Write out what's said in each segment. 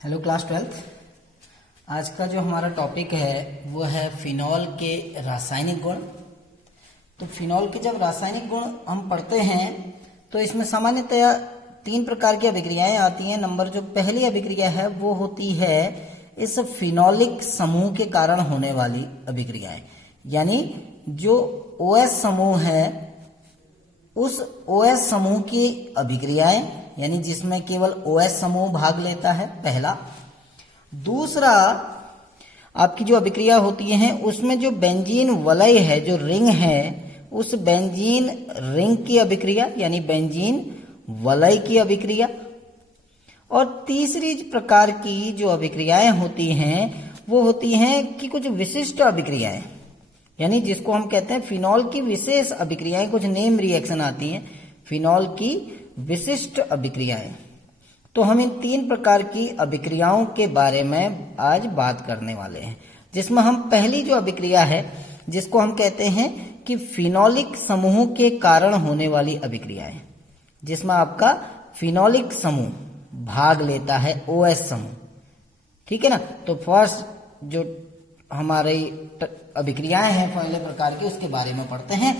Hello class 12। आज का जो हमारा टॉपिक है वो है फिनॉल के रासायनिक गुण। तो फिनॉल के जब रासायनिक गुण हम पढ़ते हैं तो इसमें सामान्यतया 3 प्रकार की अभिक्रियाएं आती हैं। नंबर जो पहली अभिक्रिया है वो होती है इस फिनॉलिक समूह के कारण होने वाली अभिक्रियाएं, यानी जो OS समूह है उस OS समूह की अभिक्रियाएं, यानी जिसमें केवल OS समूह भाग लेता है, पहला। दूसरा, आपकी जो अभिक्रिया होती है उसमें जो बेंजीन वलय है, जो रिंग है, उस बेंजीन रिंग की अभिक्रिया यानी बेंजीन वलय की अभिक्रिया। और तीसरी प्रकार की जो अभिक्रियाएं होती हैं वो होती हैं कि कुछ विशिष्ट अभिक्रियाएं, यानी जिसको हम कहते हैं फिनॉल की विशेष अभिक्रियाएं। कुछ नेम रिएक्शन आती हैं फिनॉल की विशिष्ट अभिक्रियाएं। तो हम इन 3 प्रकार की अभिक्रियाओं के बारे में आज बात करने वाले हैं, जिसमें हम पहली जो अभिक्रिया है जिसको हम कहते हैं कि फिनॉलिक समूह के कारण होने वाली अभिक्रियाएं, जिसमें आपका फिनॉलिक समूह भाग लेता है OS समूह। ठीक है ना। तो फर्स्ट जो हमारी अभिक्रियाएं हैं पहले प्रकार की उसके बारे में पढ़ते हैं,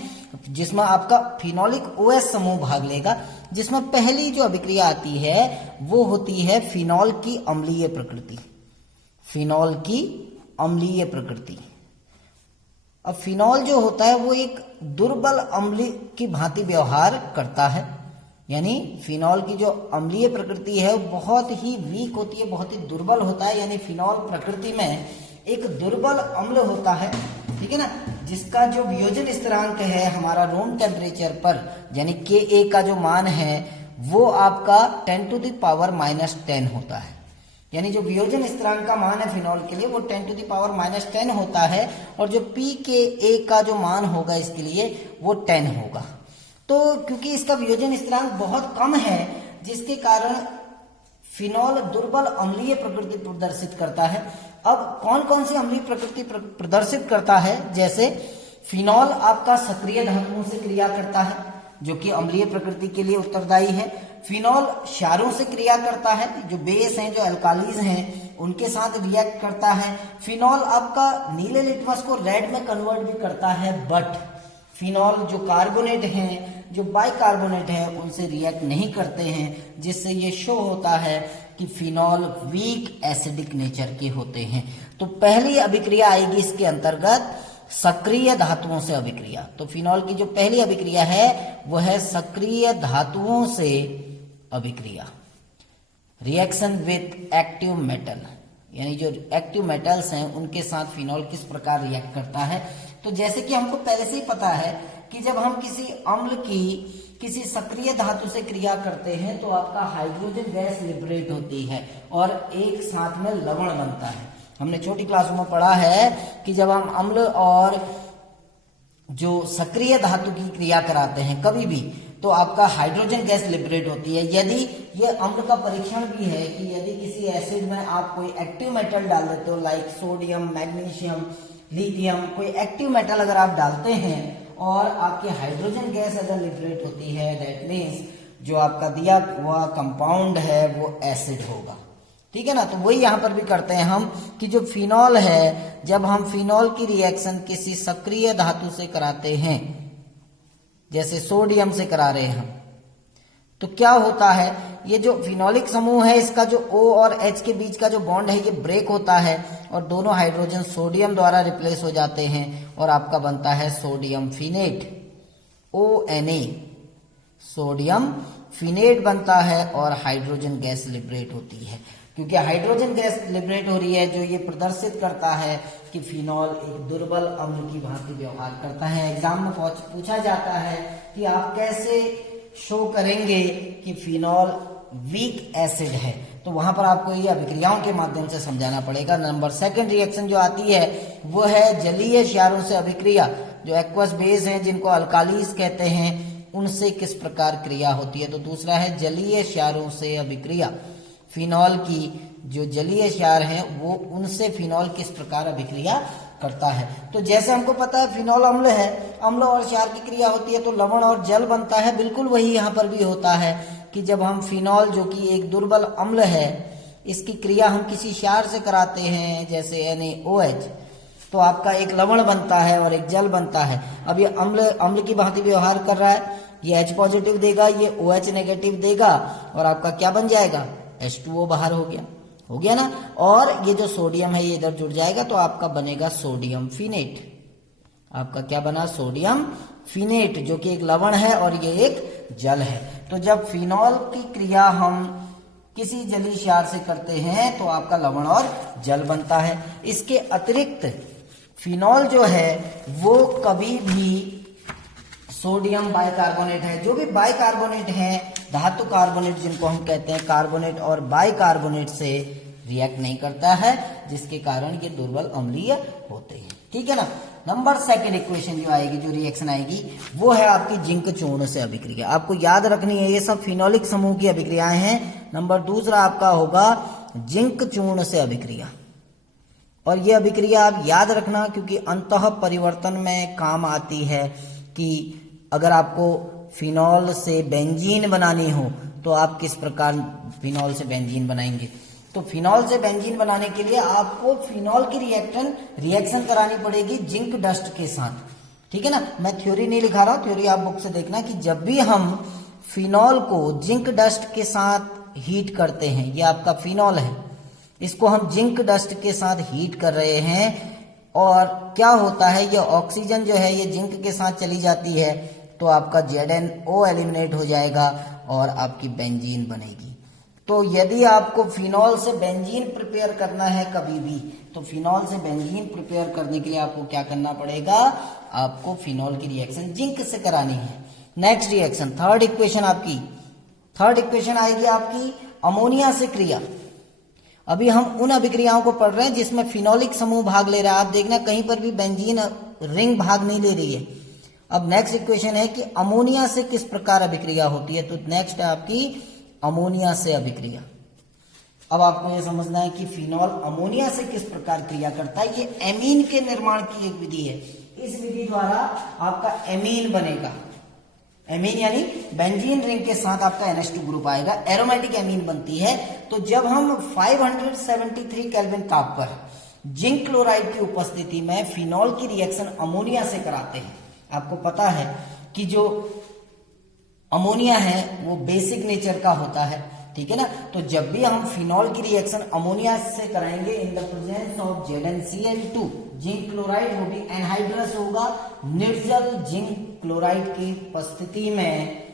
जिसमें आपका फिनॉलिक OS समूह भाग लेगा। जिसमें पहली जो अभिक्रिया आती है वो होती है फिनॉल की अम्लीय प्रकृति। फिनॉल की अम्लीय प्रकृति। अब फिनॉल जो होता है वो एक दुर्बल अम्ल की भांति व्यवहार करता है, यानी फिनॉल की जो अम्लीय प्रकृति है वो बहुत ही वीक होती है, बहुत ही दुर्बल होता है। यानी फिनॉल प्रकृति में एक दुर्बल अम्ल होता है, ठीक है ना, जिसका जो वियोजन स्थिरांक है हमारा रूम टेम्परेचर पर, यानी Ka का जो मान है वो आपका 10⁻⁻10 होता है। यानी जो वियोजन स्थिरांक का मान है फिनॉल के लिए वो 10⁻10 होता है, और जो pKa का जो मान होगा इसके लिए वो 10 होगा। तो क्योंकि इसका वियोजन स्थिरांक बहुत कम है, जिसके कारण फिनॉल दुर्बल अम्लीय प्रकृति प्रदर्शित करता है। अब कौन कौन सी अम्लीय प्रकृति प्रदर्शित करता है, जैसे फिनॉल आपका सक्रिय धातुओं से क्रिया करता है जो कि अम्लीय प्रकृति के लिए उत्तरदायी है। फिनॉल क्षारों से क्रिया करता है, जो बेस हैं, जो अल्कालीज हैं, उनके साथ रिएक्ट करता है। फिनॉल आपका नीले लिटमस को रेड में कन्वर्ट भी करता है, बट फिनॉल जो कार्बोनेट हैं, जो बाइकार्बोनेट हैं, उनसे रिएक्ट नहीं करते हैं, जिससे ये शो होता है कि फिनॉल वीक एसिडिक नेचर के होते हैं। तो पहली अभिक्रिया आएगी इसके अंतर्गत सक्रिय धातुओं से अभिक्रिया। तो फिनॉल की जो पहली अभिक्रिया है वो है सक्रिय धातुओं से अभिक्रिया, रिएक्शन विथ एक्टिव मेटल, यानी जो एक्टिव मेटल्स हैं उनके साथ फिनॉल किस प्रकार रिएक्ट करता है। तो जैसे कि हमको पहले से ही पता है कि जब हम किसी अम्ल की किसी सक्रिय धातु से क्रिया करते हैं तो आपका हाइड्रोजन गैस लिबरेट होती है और एक साथ में लवण बनता है। हमने छोटी क्लासों में पढ़ा है कि जब हम अम्ल और जो सक्रिय धातु की क्रिया कराते हैं कभी भी, तो आपका हाइड्रोजन गैस लिबरेट होती है। यदि ये अम्ल का परीक्षण भी है कि यदि किसी एसिड में आप कोई एक्टिव मेटल डाल देते हो, लाइक सोडियम, मैग्नीशियम, लिथियम, कोई एक्टिव मेटल अगर आप डालते हैं और आपकी हाइड्रोजन गैस अगर लिबरेट होती है, दैट मीन्स जो आपका दिया हुआ कंपाउंड है वो एसिड होगा। ठीक है ना। तो वही यहां पर भी करते हैं हम कि जो फिनॉल है, जब हम फिनॉल की रिएक्शन किसी सक्रिय धातु से कराते हैं, जैसे सोडियम से करा रहे हैं हम, तो क्या होता है, ये जो फिनॉलिक समूह है इसका जो O और H के बीच का जो बॉन्ड है ये ब्रेक होता है और दोनों हाइड्रोजन सोडियम द्वारा रिप्लेस हो जाते हैं और आपका बनता है सोडियम फिनेट, ONA, सोडियम फिनेट बनता है और हाइड्रोजन गैस लिबरेट होती है। क्योंकि हाइड्रोजन गैस लिबरेट हो रही है, जो ये प्रदर्शित करता है कि फिनॉल एक दुर्बल अम्ल की भांति व्यवहार करता है। एग्जाम में पूछा जाता है कि आप कैसे शो करेंगे कि फिनॉल वीक एसिड है, तो वहां पर आपको ये अभिक्रियाओं के माध्यम से समझाना पड़ेगा। नंबर 2 रिएक्शन जो आती है वो है जलीय क्षारों से अभिक्रिया। जो एक्वस बेस हैं जिनको अल्कालीज कहते हैं, उनसे किस प्रकार क्रिया होती है। तो दूसरा है जलीय क्षारों से अभिक्रिया। फिनॉल की जो जलीय क्षार हैं वो उनसे फिनॉल किस प्रकार अभिक्रिया करता है। तो जैसे हमको पता है फिनॉल अम्ल है, अम्ल और क्षार की क्रिया होती है तो लवण और जल बनता है। बिल्कुल वही यहाँ पर भी होता है कि जब हम फिनॉल जो कि एक दुर्बल अम्ल है इसकी क्रिया हम किसी क्षार से कराते हैं जैसे NaOH, तो आपका एक लवण बनता है और एक जल बनता है। अब ये अम्ल की भांति व्यवहार कर रहा है, ये H पॉजिटिव देगा, ये OH नेगेटिव देगा और आपका क्या बन जाएगा, H2O बाहर हो गया ना। और ये जो सोडियम है ये इधर जुड़ जाएगा तो आपका बनेगा सोडियम फिनेट। आपका क्या बना, सोडियम फिनेट, जो कि एक लवण है और ये एक जल है। तो जब फिनॉल की क्रिया हम किसी जलीय क्षार से करते हैं तो आपका लवण और जल बनता है। इसके अतिरिक्त फिनॉल जो है वो कभी भी सोडियम बाइकार्बोनेट है, जो भी बाइकार्बोनेट है, धातु कार्बोनेट जिनको हम कहते हैं, कार्बोनेट और बाइकार्बोनेट से रिएक्ट नहीं करता है, जिसके कारण ये दुर्बल अम्लीय होते हैं। ठीक है ना। नंबर सेकंड इक्वेशन जो आएगी, जो रिएक्शन आएगी, वो है आपकी जिंक चूर्ण से अभिक्रिया। आपको याद रखनी है, ये सब फिनोलिक समूह की अभिक्रियाएं हैं। नंबर दूसरा आपका होगा जिंक चूर्ण से अभिक्रिया, और ये अभिक्रिया आप याद रखना क्योंकि अंतः परिवर्तन में काम आती है कि अगर आपको फिनॉल से बेंजीन बनानी हो तो आप किस प्रकार फिनॉल से बेंजीन बनाएंगे। तो फिनॉल से बेंजीन बनाने के लिए आपको फिनॉल की रिएक्शन करानी पड़ेगी जिंक डस्ट के साथ। ठीक है ना। मैं थ्योरी नहीं लिखा रहा हूं, थ्योरी आप बुक से देखना कि जब भी हम फिनॉल को जिंक डस्ट के साथ हीट करते हैं, ये आपका फिनॉल है, इसको हम जिंक डस्ट के साथ हीट कर रहे हैं और क्या होता है, ये ऑक्सीजन जो है ये जिंक के साथ चली जाती है तो आपका ZnO एलिमिनेट हो जाएगा और आपकी बेंजीन बनेगी। तो यदि आपको फिनॉल से बेंजीन प्रिपेयर करना है कभी भी, तो फिनॉल से बेंजीन प्रिपेयर करने के लिए आपको क्या करना पड़ेगा, आपको फिनॉल की रिएक्शन जिंक से करानी है। नेक्स्ट रिएक्शन, थर्ड इक्वेशन आएगी आपकी अमोनिया से क्रिया। अभी हम उन अभिक्रियाओं को पढ़ रहे हैं जिसमें फिनोलिक समूह भाग ले रहा है। आप देखना कहीं पर भी बेंजीन रिंग भाग नहीं ले रही है। अब नेक्स्ट इक्वेशन है कि अमोनिया से किस प्रकार अभिक्रिया होती है। तो नेक्स्ट है आपकी अमोनिया से अभिक्रिया। अब आपको यह समझना है कि फिनॉल अमोनिया से किस प्रकार क्रिया करता है। ये एमीन के निर्माण की एक विधि है। इस विधि द्वारा आपका एमीन बनेगा। एमीन यानी बेंजीन रिंग के साथ आपका NH2 ग्रुप आएगा, एरोमेटिक एमीन बनती है। तो जब हम 573 केल्विन ताप पर जिंक क्लोराइड की उपस्थिति में फिनॉल की रिएक्शन अमोनिया से कराते हैं, आपको पता है कि जो अमोनिया है वो बेसिक नेचर का होता है। ठीक है ना। तो जब भी हम फिनॉल की रिएक्शन अमोनिया से कराएंगे in the presence of ZnCl2, zinc chloride, वो भी एनहाइड्रस होगा, निर्जल जिंक क्लोराइड की उपस्थिति में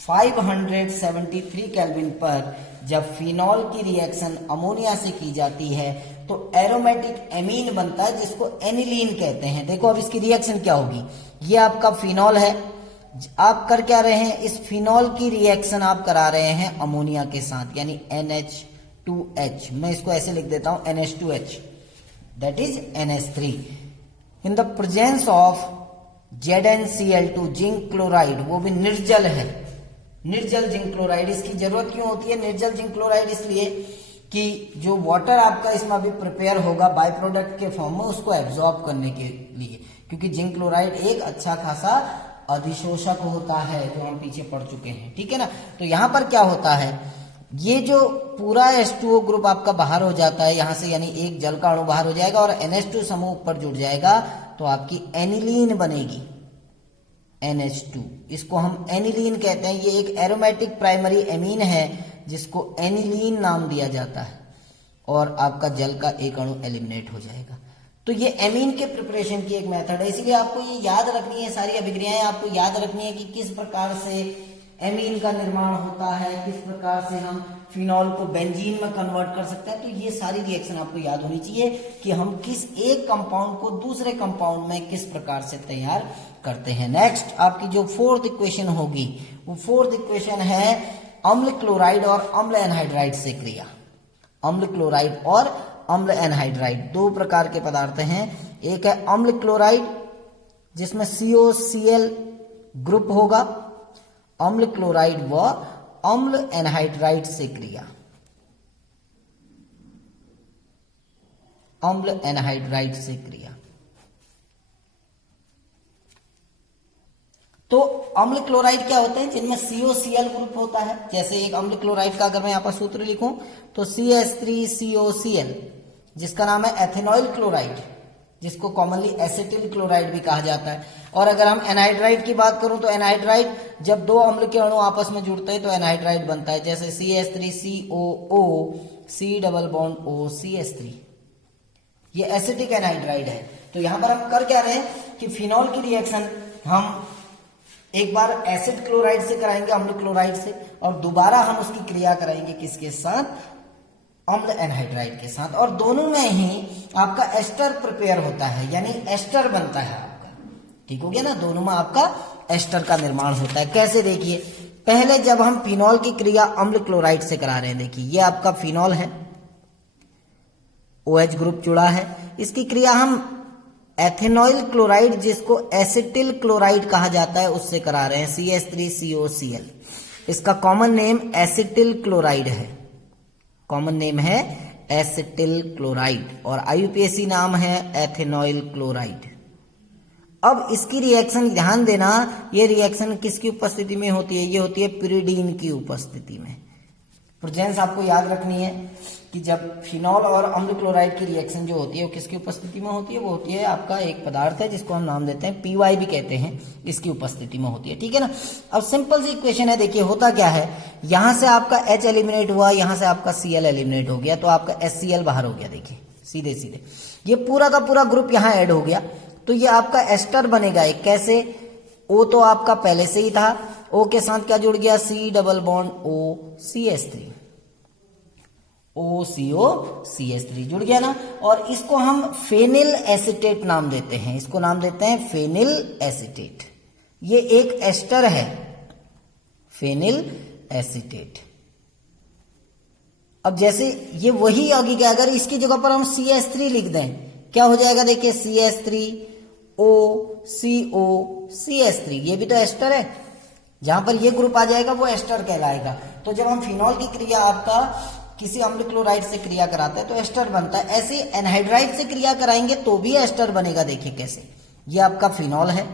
573 केल्विन पर जब फिनॉल की रिएक्शन अमोनिया से की जाती है तो एरोमेटिक एमीन बनता है जिसको एनिलीन कहते हैं। देखो अब इसकी रिएक्शन क्या होगी। ये आपका फिनॉल है, आप कर क्या रहे हैं, इस फिनॉल की रिएक्शन आप करा रहे हैं अमोनिया के साथ, यानी NH2H। मैं इसको ऐसे लिख देता हूं NH2H, that is NH3 in the presence of ZnCl2 zinc chloride, वो भी निर्जल है, निर्जल जिंक क्लोराइड। इसकी जरूरत क्यों होती है निर्जल जिंक क्लोराइड? इसलिए कि जो वाटर आपका इसमें अभी प्रिपेयर होगा बाय प्रोडक्ट के फॉर्म में, उसको एब्जॉर्ब करने के लिए, क्योंकि जिंक क्लोराइड एक अच्छा खासा अधिशोषक होता है, जो हम पीछे पढ़ चुके हैं। ठीक है ना। तो यहां पर क्या होता है, ये जो पूरा H2O ग्रुप आपका बाहर हो जाता है यहां से, यानी एक जल का अणु बाहर हो जाएगा और NH2 समूह ऊपर जुड़ जाएगा तो आपकी एनिलीन बनेगी, NH2। इसको हम एनिलीन कहते हैं। ये एक एरोमेटिक प्राइमरी एमीन है जिसको एनिलीन नाम दिया जाता है और आपका जल का एक अणु एलिमिनेट हो जाएगा। तो ये एमीन के प्रिपरेशन की एक मेथड है। इसलिए आपको ये याद रखनी है, सारी अभिक्रियाएं आपको याद रखनी है कि किस प्रकार से एमीन का निर्माण होता है, किस प्रकार से हम फिनॉल को बेंजीन में कन्वर्ट कर सकते हैं। तो ये सारी रिएक्शन आपको याद होनी चाहिए कि हम किस एक कंपाउंड को दूसरे कंपाउंड में किस प्रकार से तैयार करते हैं। नेक्स्ट आपकी जो फोर्थ इक्वेशन होगी, वो फोर्थ इक्वेशन है अम्ल क्लोराइड और अम्ल एनहाइड्राइड से क्रिया। अम्ल क्लोराइड और अम्ल एनहाइड्राइड दो प्रकार के पदार्थ हैं। एक है अम्ल क्लोराइड जिसमें COCl ग्रुप होगा, अम्ल क्लोराइड व अम्ल एनहाइड्राइड से क्रिया, अम्ल एनहाइड्राइड से क्रिया। तो अम्ल क्लोराइड क्या होते हैं, जिनमें COCl ग्रुप होता है। जैसे एक अम्ल क्लोराइड का अगर मैं यहाँ पर सूत्र लिखूं तो CH3COCl, जिसका नाम है एथेनॉइल क्लोराइड, जिसको कॉमनली एसिटिल क्लोराइड भी कहा जाता है। और अगर हम एनहाइड्राइड की बात करूं तो एनहाइड्राइड, जब दो अम्ल के अणु आपस में जुड़ते हैं तो एनहाइड्राइड बनता है। जैसे CH3COO, C double bond O CH3, ये एसिटिक एनहाइड्राइड है। तो यहां पर हम कर क्या रहे हैं कि फिनॉल की रिएक्शन हम एक बार एसिड क्लोराइड से कराएंगे, अम्ल क्लोराइड से, और दोबारा हम उसकी क्रिया कराएंगे किसके साथ, अम्ल एनहाइड्राइड के साथ। और दोनों में ही आपका एस्टर प्रिपेयर होता है, यानी एस्टर बनता है आपका। ठीक हो गया ना, दोनों में आपका एस्टर का निर्माण होता है। कैसे, देखिए पहले जब हम फिनॉल की क्रिया अम्ल क्लोराइड से करा रहे हैं, देखिए ये आपका फिनॉल है, OH ग्रुप जुड़ा है, इसकी क्रिया हम एथेनॉइल क्लोराइड, जिसको एसिटिल क्लोराइड कहा जाता है, उससे करा रहे हैं, CH3COCl। इसका कॉमन नेम एसिटिल क्लोराइड है, कॉमन नेम है एसिटिल क्लोराइड, और IUPAC नाम है एथेनॉइल क्लोराइड। अब इसकी रिएक्शन ध्यान देना, ये रिएक्शन किसकी उपस्थिति में होती है, ये होती है पिरिडीन की उपस्थिति में। प्रेजेंस आपको याद रखनी है कि जब फिनॉल और अम्ल क्लोराइड की रिएक्शन जो होती है वो किसकी उपस्थिति में होती है, वो होती है आपका एक पदार्थ है जिसको हम नाम देते हैं PY भी कहते हैं, इसकी उपस्थिति में होती है। ठीक है ना। अब सिंपल सी इक्वेशन है, देखिए होता क्या है, यहां से आपका H एलिमिनेट हुआ, यहां से आपका Cl एलिमिनेट हो गया, तो आपका HCl बाहर हो गया। देखिए सीधे सीधे ये पूरा का पूरा ग्रुप यहां ऐड हो गया, तो ये आपका एस्टर बनेगा एक। कैसे, O तो आपका पहले से ही था, O के साथ क्या जुड़ गया, C double bond O CH3, OCO CH3 जुड़ गया ना। और इसको हम फेनिल एसीटेट नाम देते हैं, इसको नाम देते हैं फेनिल एसीटेट। ये एक एस्टर है, फेनिल एसीटेट। अब जैसे ये वही आगे क्या, अगर इसकी जगह पर हम CH3 लिख दें, क्या हो जाएगा, देखिए CH3O CO CH3, ये भी तो एस्टर है, जहां पर ये ग्रुप आ जाएगा वो एस्टर कहलाएगा। तो जब हम फिनॉल की क्रिया आपका किसी अम्ल क्लोराइड से क्रिया कराते हैं तो एस्टर बनता है, ऐसे एनहाइड्राइड से क्रिया कराएंगे तो भी एस्टर बनेगा। देखिए कैसे, ये आपका फिनॉल है,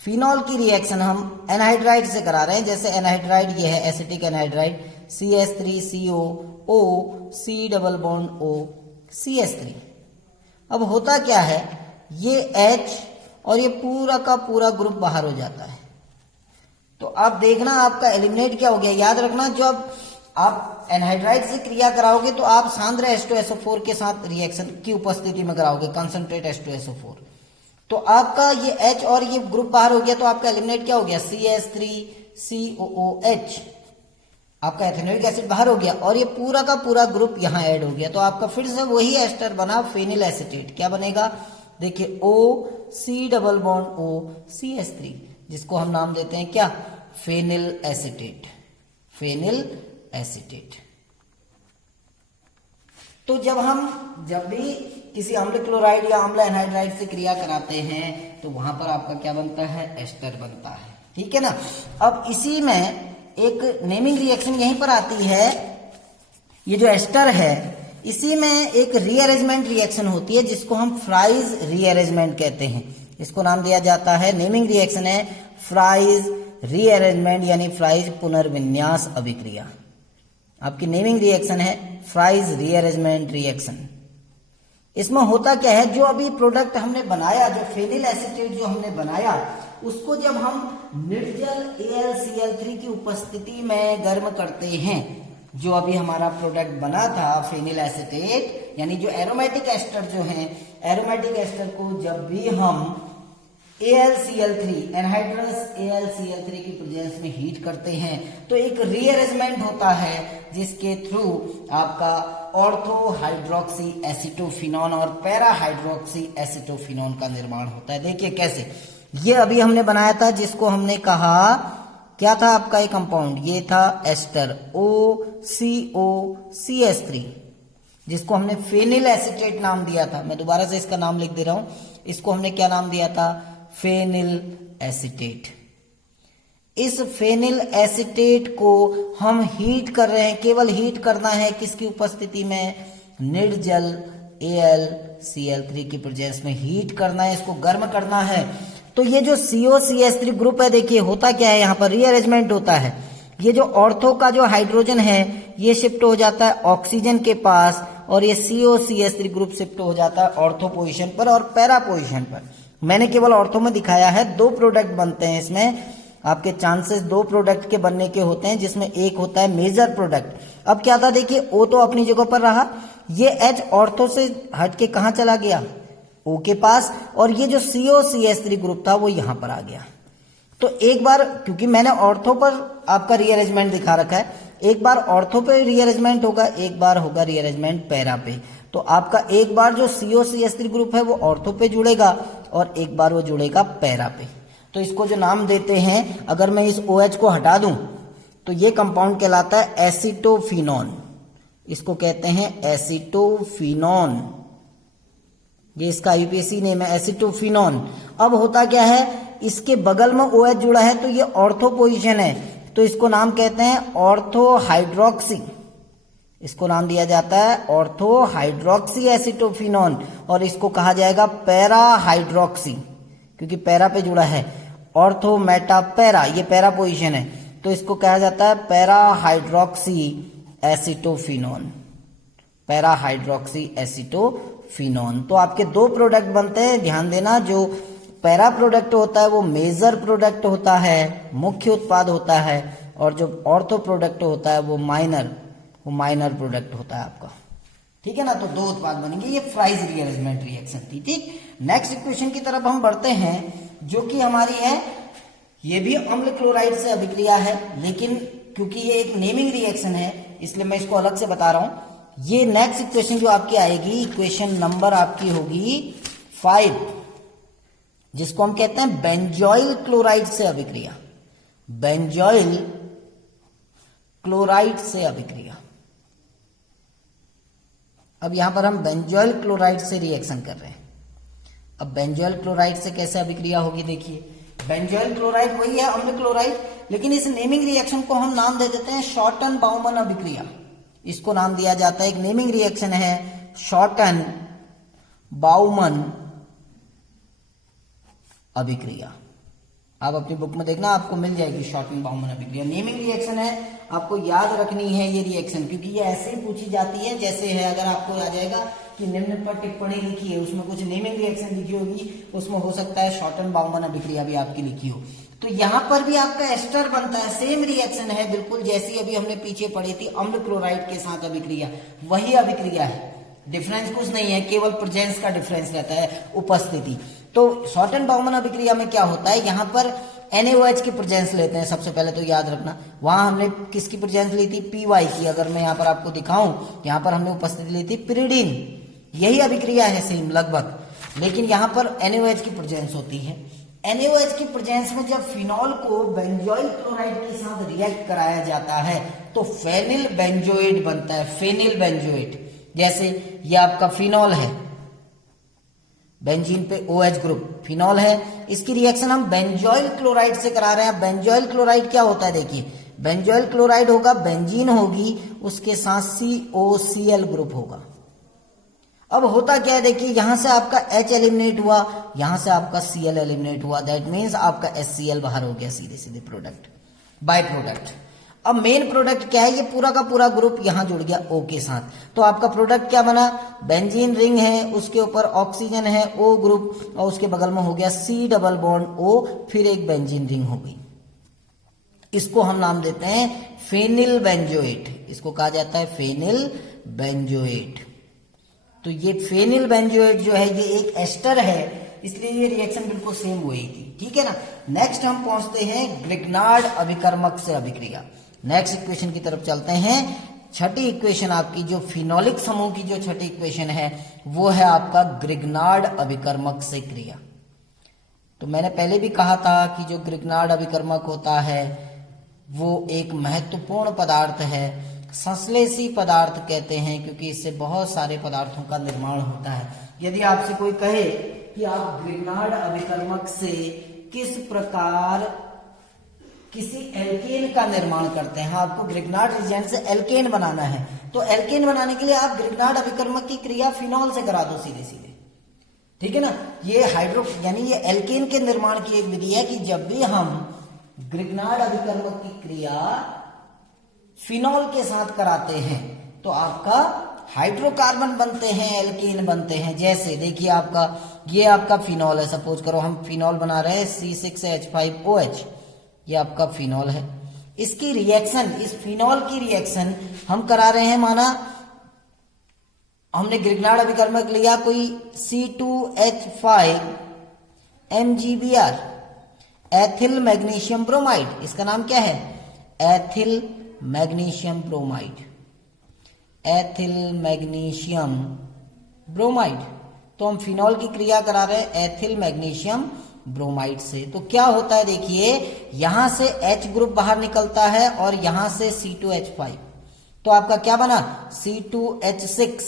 फिनॉल की रिएक्शन हम एनहाइड्राइड से करा रहे हैं। जैसे एनहाइड्राइड ये है acetic anhydride, CH3COO C double bond O CH3। अब होता क्या है, ये H और ये पूरा का पूरा ग्रुप बाहर हो जाता है। तो आप देखना आपका एलिमिनेट क्या हो गया, याद रखना जब आप एनहाइड्राइड से क्रिया कराओगे तो आप सांद्र H2SO4 के साथ रिएक्शन की उपस्थिति में कराओगे, कंसंट्रेट H2SO4। तो आपका ये H और ये ग्रुप बाहर हो गया, तो आपका एलिमिनेट क्या हो गया, CH3COOH, आपका एथेनोइक एसिड बाहर हो गया और ये पूरा का पूरा ग्रुप यहां ऐड हो गया। तो आपका फिर से वही एस्टर बना फेनिल एसीटेट। क्या बनेगा, देखिए O C double bond O CH3, जिसको हम नाम देते हैं क्या, फेनिल एसीटेट, फेनिल एसीटेट। तो जब भी किसी अम्ल क्लोराइड या अम्ल एनहाइड्राइड से क्रिया कराते हैं तो वहां पर आपका क्या बनता है, एस्टर बनता है। ठीक है ना। अब इसी में एक नेमिंग रिएक्शन यहीं पर आती है, ये जो एस्टर है इसी में एक रीअरेंजमेंट रिएक्शन होती है जिसको हम फ्राइज रीअरेंजमेंट कहते हैं। इसको नाम दिया जाता है, नेमिंग रिएक्शन है फ्राइज रीअरेंजमेंट, यानी फ्राइज पुनर्विन्यास अभिक्रिया। आपकी नेमिंग रिएक्शन है फ्राइज रीअरेंजमेंट रिएक्शन। इसमें होता क्या है, जो अभी प्रोडक्ट हमने बनाया, जो फेनिल एसीटेट जो हमने बनाया, उसको जब हम निर्जल AlCl3 की उपस्थिति में गर्म करते हैं, जो अभी हमारा प्रोडक्ट बना था फेनिल एसीटेट, यानी जो एरोमेटिक एस्टर जो है, एरोमेटिक एस्टर को जब भी हम AlCl3 एनहाइड्रस AlCl3 की प्रेजेंस में हीट करते हैं तो एक रीअरेंजमेंट होता है जिसके थ्रू आपका ऑर्थो हाइड्रोक्सी एसिटोफिनॉन और पैरा हाइड्रोक्सी एसिटोफिनॉन का निर्माण होता है। देखिए कैसे, ये अभी हमने बनाया था जिसको हमने कहा क्या था आपका एक कंपाउंड, ये था एस्टर OCOCH3, जिसको हमने फेनिल एसीटेट नाम दिया था। मैं दोबारा से इसका नाम लिख दे रहा हूं, इसको हमने क्या नाम दिया था, फेनिल एसीटेट। इस फेनिल एसीटेट को हम हीट कर रहे हैं, केवल हीट करना है किसकी उपस्थिति में, निर्जल AlCl3 की प्रेजेंस में हीट करना है, इसको गर्म करना है। तो ये जो COCH3 ग्रुप है, देखिए होता क्या है, यहाँ पर रीअरेंजमेंट होता है। ये जो ऑर्थो का जो हाइड्रोजन है ये शिफ्ट हो जाता है ऑक्सीजन के पास, और ये COCH3 ग्रुप शिफ्ट हो जाता है ऑर्थो पोजीशन पर और पैरा पोजीशन पर। मैंने केवल ऑर्थो में दिखाया है, 2 प्रोडक्ट बनते हैं इसमें, आपके चांसेस 2 प्रोडक्ट के बनने के होते हैं, जिसमें एक होता है मेजर प्रोडक्ट। अब क्या था, देखिए O तो अपनी जगह पर रहा, ये H ऑर्थो से हट के कहां चला गया, O के पास, और ये जो COCH3 ग्रुप था वो यहां पर आ गया। तो एक बार, क्योंकि मैंने ऑर्थो पर आपका रीअरेंजमेंट दिखा रखा है, एक बार ऑर्थो पे रीअरेंजमेंट होगा, एक बार होगा रीअरेंजमेंट पैरा पे। तो आपका एक बार जो COCH3 ग्रुप है वो ऑर्थो पे जुड़ेगा और एक बार वो जुड़ेगा पैरा पे। तो इसको जो नाम देते हैं, अगर मैं इस OH को हटा दूं तो ये कंपाउंड कहलाता है एसीटोफिनॉन। इसको कहते हैं एसीटोफिनॉन, ये इसका IUPAC नेम है, एसीटोफिनॉन। अब होता क्या है, इसके बगल में OH जुड़ा है तो ये ऑर्थो पोजीशन है, तो इसको नाम कहते हैं ऑर्थोहाइड्रोक्सी। इसको नाम दिया जाता है ऑर्थोहाइड्रोक्सी एसीटोफिनॉन, और इसको कहा जाएगा पैराहाइड्रोक्सी, क्योंकि पैरा पे जुड़ा है। ऑर्थो मेटा पैरा, ये पैरा पोजीशन है, तो इसको कहा जाता है पैराहाइड्रोक्सी एसीटोफिनॉन, पैराहाइड्रोक्सी एसीटोफिनॉन। तो आपके 2 प्रोडक्ट बनते हैं, ध्यान देना। जो पैरा प्रोडक्ट होता है वो मेजर प्रोडक्ट होता है, मुख्य उत्पाद होता है, और जो ऑर्थो प्रोडक्ट होता है वो माइनर प्रोडक्ट होता है आपका। ठीक है ना, तो 2 उत्पाद बनेंगे। ये फ्राइज रीअरेंजमेंट रिएक्शन थी। ठीक, नेक्स्ट इक्वेशन की तरफ हम बढ़ते हैं, जो कि हमारी है, ये भी अम्ल क्लोराइड से अभिक्रिया है, लेकिन क्योंकि ये एक नेमिंग रिएक्शन है इसलिए मैं इसको अलग से बता रहा हूं। ये नेक्स्ट इक्वेशन जो आपकी आएगी, इक्वेशन नंबर आपकी होगी 5, जिसको हम कहते हैं बेंजोइल क्लोराइड से अभिक्रिया। बेंजोइल क्लोराइड से अभिक्रिया। अब यहां पर हम बेंजोइल क्लोराइड से रिएक्शन कर रहे हैं। अब बेंजोइल क्लोराइड से कैसे अभिक्रिया होगी, देखिए बेंजोइल क्लोराइड वही है अम्ल क्लोराइड, लेकिन इस नेमिंग रिएक्शन को हम नाम दे देते हैं शॉर्टन बाउमन अभिक्रिया। इसको नाम दिया जाता है, एक नेमिंग रिएक्शन है शॉर्टन बाउमन अभिक्रिया। आप अपनी बुक में देखना, आपको मिल जाएगी शॉर्टन बाउमन अभिक्रिया। नेमिंग रिएक्शन है, आपको याद रखनी है ये रिएक्शन, क्योंकि ये ऐसे ही पूछी जाती है जैसे है। अगर आपको आ जाएगा कि निम्न पर टिप्पणी लिखी है, उसमें कुछ नेमिंग रिएक्शन लिखी होगी, उसमें हो सकता है शॉर्टन बाउमन अभिक्रिया भी आपकी लिखी हो। तो यहां पर भी आपका एस्टर बनता है, सेम रिएक्शन है बिल्कुल जैसी अभी हमने पीछे पढ़ी थी अम्ल क्लोराइड के साथ अभिक्रिया, वही अभिक्रिया है। डिफरेंस कुछ नहीं है, केवल प्रेजेंस का डिफरेंस रहता है, उपस्थिति। तो शॉर्टन बाउमन अभिक्रिया में क्या होता है, यहां पर NaOH की प्रेजेंस लेते हैं सबसे पहले, तो याद रखना। वहां हमने किसकी प्रेजेंस ली थी, Py की। अगर मैं यहां पर आपको दिखाऊं, यहां पर हमने उपस्थिति ली थी पिरिडीन। यही अभिक्रिया है सेम लगभग, लेकिन यहां पर NaOH की प्रेजेंस होती है। NaOH की प्रेजेंस में जब फिनॉल को बेंजोइल क्लोराइड के साथ रिएक्ट कराया जाता है तो फेनिल बेंजोएट बनता है, फेनिल बेंजोएट। जैसे ये आपका फिनॉल है, बेंजीन पे OH ग्रुप फिनॉल है, इसकी रिएक्शन हम बेंजोइल क्लोराइड से करा रहे हैं। बेंजोइल क्लोराइड क्या होता है, देखिए बेंजोइल क्लोराइड होगा, बेंजीन होगी, उसके साथ COCl ग्रुप होगा। अब होता क्या है, देखिए यहां से आपका H एलिमिनेट हुआ, यहां से आपका Cl एलिमिनेट हुआ, दैट मीन्स आपका HCl बाहर हो गया, सीधे सीधे प्रोडक्ट, बाय प्रोडक्ट। अब मेन प्रोडक्ट क्या है, ये पूरा का पूरा ग्रुप यहां जुड़ गया O के साथ, तो आपका प्रोडक्ट क्या बना, बेंजीन रिंग है, उसके ऊपर ऑक्सीजन है O ग्रुप, और उसके बगल में हो गया C डबल बॉन्ड O, फिर एक बेंजीन रिंग हो गई। इसको हम नाम देते हैं फेनिल बेंजोएट, इसको कहा जाता है फेनिल बेंजोएट। तो ये फेनिल बेंजोएट जो है ये एक एस्टर है, इसलिए ये रिएक्शन बिल्कुल सेम होगी। ठीक है ना। नेक्स्ट हम पहुंचते हैं ग्रिग्नार्ड अभिकर्मक से अभिक्रिया। नेक्स्ट इक्वेशन की तरफ चलते हैं। छठी इक्वेशन आपकी जो फिनोलिक समूह की जो छठी इक्वेशन है वो है आपका ग्रिग्नार्ड अभिकर्मक से क्रिया। तो मैंने पहले भी कहा था कि जो ग्रिग्नार्ड अभिकर्मक होता है वो एक महत्वपूर्ण पदार्थ है, संश्लेषी पदार्थ कहते हैं, क्योंकि इससे बहुत सारे पदार्थों का निर्माण होता है। यदि आपसे कोई कहे कि आप ग्रिग्नार्ड अभिकर्मक से किस प्रकार किसी एल्केन का निर्माण करते हैं, आपको ग्रिग्नार्ड रिएजेंट से एल्केन बनाना है, तो एल्केन बनाने के लिए आप ग्रिग्नार्ड अभिकर्मक की क्रिया फिनॉल से करा दो सीधे सीधे। ठीक है ना। ये हाइड्रो यानी ये एल्केन के निर्माण की एक विधि है कि जब भी हम ग्रिग्नार्ड अभिकर्मक की क्रिया फिनॉल के साथ कराते हैं तो आपका हाइड्रोकार्बन बनते हैं, एल्केन बनते हैं। जैसे देखिए आपका ये आपका फिनॉल है, सपोज करो हम फिनॉल बना रहे हैं C6H5OH, ये आपका फिनॉल है। इसकी रिएक्शन, इस फिनॉल की रिएक्शन हम करा रहे हैं, माना हमने ग्रिग्नार्ड अभिकर्मक लिया कोई C2H5MgBr, एथिल मैग्नीशियम ब्रोमाइड, इसका नाम क्या है ethyl magnesium bromide, ethyl magnesium bromide. तो हम फिनॉल की क्रिया करा रहे हैं एथिल मैग्नीशियम ब्रोमाइड से। तो क्या होता है देखिए, यहां से H ग्रुप बाहर निकलता है और यहां से C2H5, तो आपका क्या बना C2H6,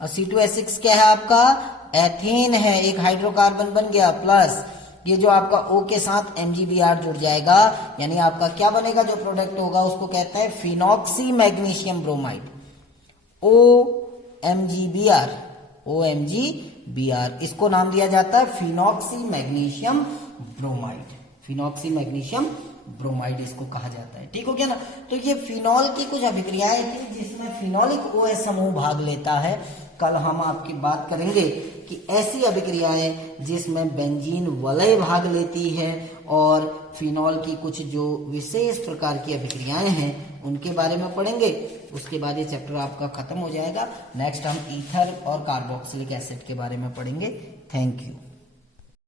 और C2H6 क्या है आपका एथेन है, एक हाइड्रोकार्बन बन गया, प्लस ये जो आपका O के साथ MgBr जुड़ जाएगा, यानी आपका क्या बनेगा, जो प्रोडक्ट होगा उसको कहते हैं phenoxy magnesium bromide, OMgBr, OMgBr, इसको नाम दिया जाता है phenoxy magnesium bromide, phenoxy magnesium bromide इसको कहा जाता है। ठीक हो गया ना। तो ये फिनॉल की कुछ अभिक्रियाएं थी जिसमें फिनोलिक OH समूह भाग लेता है। कल हम आपकी बात करेंगे कि ऐसी अभिक्रियाएं जिसमें बेंजीन वलय भाग लेती है और फिनॉल की कुछ जो विशेष प्रकार की अभिक्रियाएं हैं उनके बारे में पढ़ेंगे। उसके बाद ये चैप्टर आपका खत्म हो जाएगा। नेक्स्ट हम ईथर और कार्बोक्सिलिक एसिड के बारे में पढ़ेंगे। Thank you.